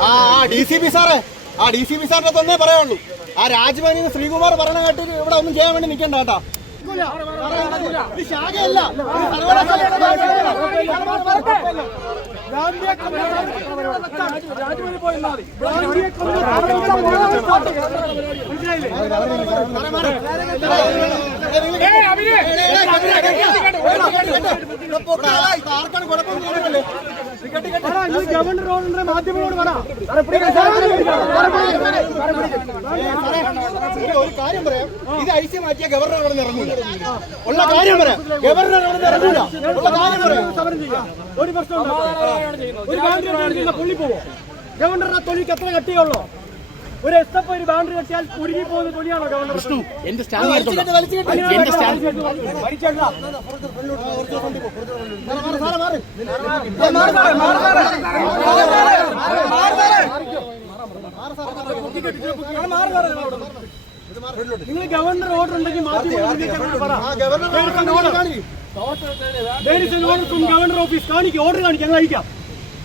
ആ ആ D C P സാറേ ആ ഡി സി പി സാറിന്റെ തന്നെ പറയുള്ളൂ ആ രാജ്ഭവനിൽ ശ്രീകുമാർ പറയണ കേട്ട് ഇവിടെ ഒന്നും ചെയ്യാൻ വേണ്ടി നിൽക്കണ്ട കേട്ടാ ശാഖയല്ല ഗവർണർ ഒരു കാര്യം പറയാം. ഇത് ഗവർണർ ഉള്ള കാര്യം പറയാം ഗവർണർ അവിടെ ഇറങ്ങൂല ഉള്ള കാര്യം പറയാം ഒരു പ്രശ്നം ഒരു കെട്ടിയാൽ പുള്ളി പോവോ? ഗവർണറുടെ തൊലിക്ക് എത്ര കട്ടിയുള്ളോ ഒരു എസ് എഫ് ഒരു ബൗണ്ടറി കെട്ടിയാൽ കുടുങ്ങി പോകുന്ന തുണിയാണോ ഗവർണർ എന്റെ സ്റ്റാൻഡ്. എന്റെ സ്റ്റാൻഡ്. നിങ്ങൾ ഗവർണർ ഓർഡർ ഉണ്ടെങ്കിൽ മാറ്റി ഗവർണർ ഓഫീസ്. കാണിക്ക് ഓർഡർ കാണിക്കാം ഞങ്ങൾ അയക്കാം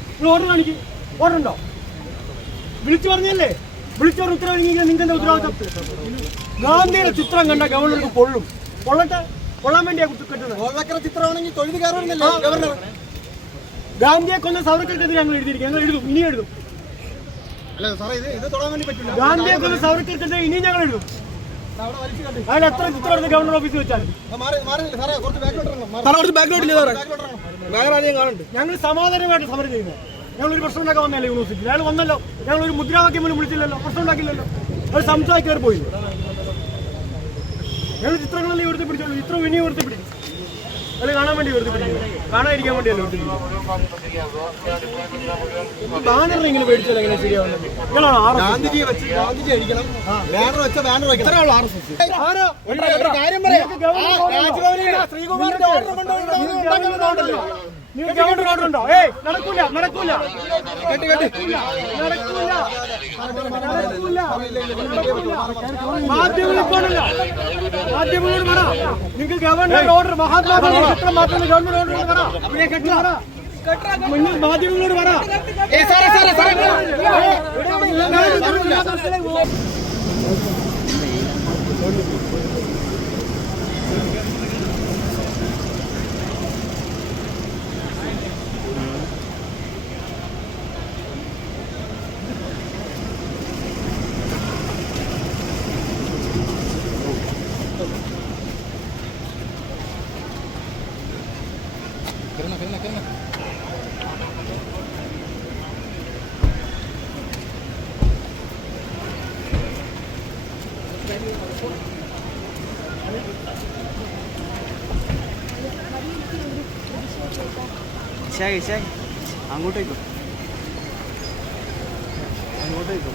നിങ്ങൾ ഓർഡർ കാണിക്കും ഓർഡർ ഉണ്ടോ വിളിച്ചു പറഞ്ഞല്ലേ വിളിച്ചു പറഞ്ഞ നിങ്ങളുടെ ഉത്തരവാദിത്തം? ഗാന്ധിയുടെ ചിത്രം കണ്ട ഗവർണർക്ക് പൊള്ളും. പൊള്ളട്ടെ? കൊള്ളാൻ വേണ്ടിയാ കെട്ടുന്നത്. ചിത്രമാണെങ്കിൽ തൊഴിൽ കയറുന്നില്ലേ ഗവർണർ. ഗാന്ധിയെ കൊന്ന സവർക്കർക്കെതിരെ ഞങ്ങൾ എഴുതിയിരിക്കും. ഞങ്ങൾ എഴുതും. ഇനി എഴുതും. ഗാന്ധിയെ കൊന്ന സവർക്കർക്കെതിരെ ഇനിയും ഞങ്ങൾ എഴുതും. അവിടെ വലിച്ചു കെട്ട്. അതിൽ എത്ര ചിത്രം എടുത്ത് ഗവർണർ ഓഫീസിൽ വെച്ചാൽ ഞങ്ങൾ സമാധാനമായിട്ട് സമരം ചെയ്യുന്നത്. ഞങ്ങൾ ഒരു പ്രശ്നം ഉണ്ടാക്കാൻ വന്നല്ലേ യൂണിവേഴ്സിറ്റി അയാൾ വന്നല്ലോ. ഞങ്ങൾ ഒരു മുദ്രാവാക്യം പോലും വിളിച്ചില്ലല്ലോ. പ്രശ്നം ഉണ്ടാക്കില്ലല്ലോ. അത് സംസാരിച്ച് കയറി പോയി ഞങ്ങൾ ചിത്രങ്ങളല്ലേ ഉയർത്തി പിടിച്ചോളൂ. ചിത്രം ഇനിയും ഉയർത്തി പിടിക്കും അത് കാണാൻ വേണ്ടി ഉയർത്തി പിടിക്കും. കാണാതിരിക്കാൻ വേണ്ടിയല്ലോ ഉയർത്തി ബാനറിൽ ഇങ്ങനെ മേടിച്ചാൽ എങ്ങനെ ശരിയാവുന്നത്? നിങ്ങളാണോ ആർ എസ് ഗാന്ധിജിയെ വെച്ച് ഗാന്ധിജി അടിക്കണം. ബാനർ വെച്ച ബാനർ വെക്കണം. R S S. ആരോ? ഒരു കാര്യം പറയാം. രാജ്ഭവനിൽ നിന്ന് ശ്രീകുമാറിന്റെ ഓർഡർ കൊണ്ട് ഇവിടെ ഒന്നും ഉണ്ടാക്കുന്നുണ്ടല്ലോ നിങ്ങൾ ഗവർണർ ഓർഡർ ഉണ്ടോ ഏയ് നടക്കൂല നടക്കൂല കെട്ടി കെട്ടി നടക്കൂല നടക്കൂല മാധ്യമങ്ങളിൽ പോകണില്ല മാധ്യമങ്ങളോട് പറ നിങ്ങൾക്ക് ഗവൺമെന്റ് ഓർഡർ മഹാത്മാഗാന്ധി ചിത്രം മാത്രമേ ഗവൺമെന്റ് ഓർഡർ പറ അവരെ കെട്ടി പറ നിങ്ങൾ മാധ്യമങ്ങളോട് പറ സാറേ സാറേ സാറേ ശരി ശരി അങ്ങോട്ടേക്കോ അങ്ങോട്ടേക്കോ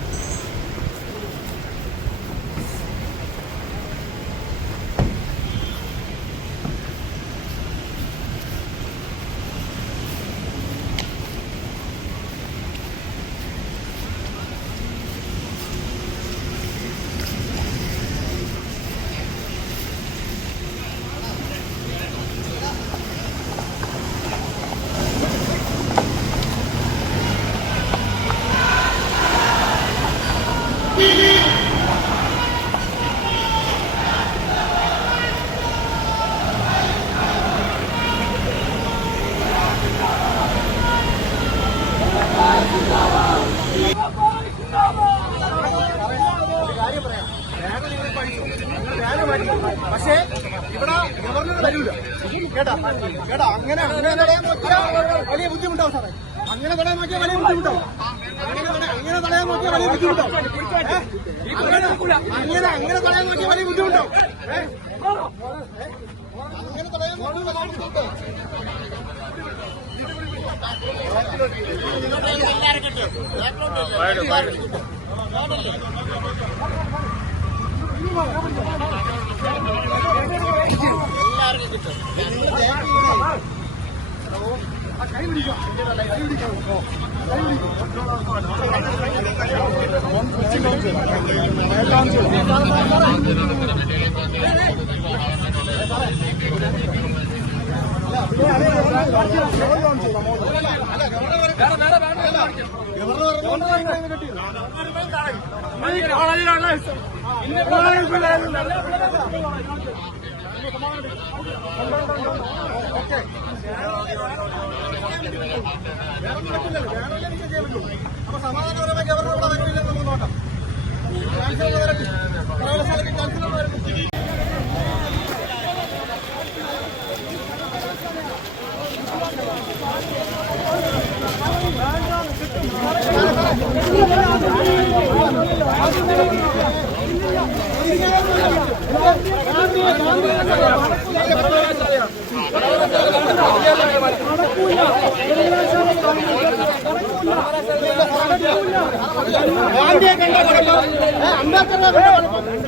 പക്ഷേ ഇവിടെ ഗവർണർ വരൂല കേട്ടാ? കേട്ടാ? അങ്ങനെ അങ്ങനെ തടയാൻ നോക്കിയാൽ വലിയ ബുദ്ധിമുട്ടാവും സാറേ. അങ്ങനെ തടയാൻ നോക്കിയാൽ വലിയ ബുദ്ധിമുട്ടാവും. അങ്ങനെ തടയാൻ അങ്ങനെ തടയാൻ നോക്കിയാൽ വലിയ ബുദ്ധിമുട്ടാവും? അങ്ങനെ അങ്ങനെ അങ്ങനെ തടയാൻ നോക്കിയാൽ വലിയ ബുദ്ധിമുട്ടാവും? അങ്ങനെ തടയാൻ നോക്കിയാൽ വലിയ ബുദ്ധിമുട്ടാവും. ഗവർണർ അപ്പൊ സമാധാനപരമായി ഗവർണർ ഇവിടെ വരില്ലെന്ന് നമുക്ക് നോക്കാം ചാൻസലർ വരട്ടെ. പ്രയോഗശാലയ്ക്ക് ചാൻസലർ വരട്ടെ. ഗാന്ധിയെ കണ്ട കുഴപ്പം ഏ, അംബേദ്കറിനെ കണ്ട കുഴപ്പം നിങ്ങൾ ഫൈൻ നിങ്ങൾ ഫൈൻ അടിച്ചോ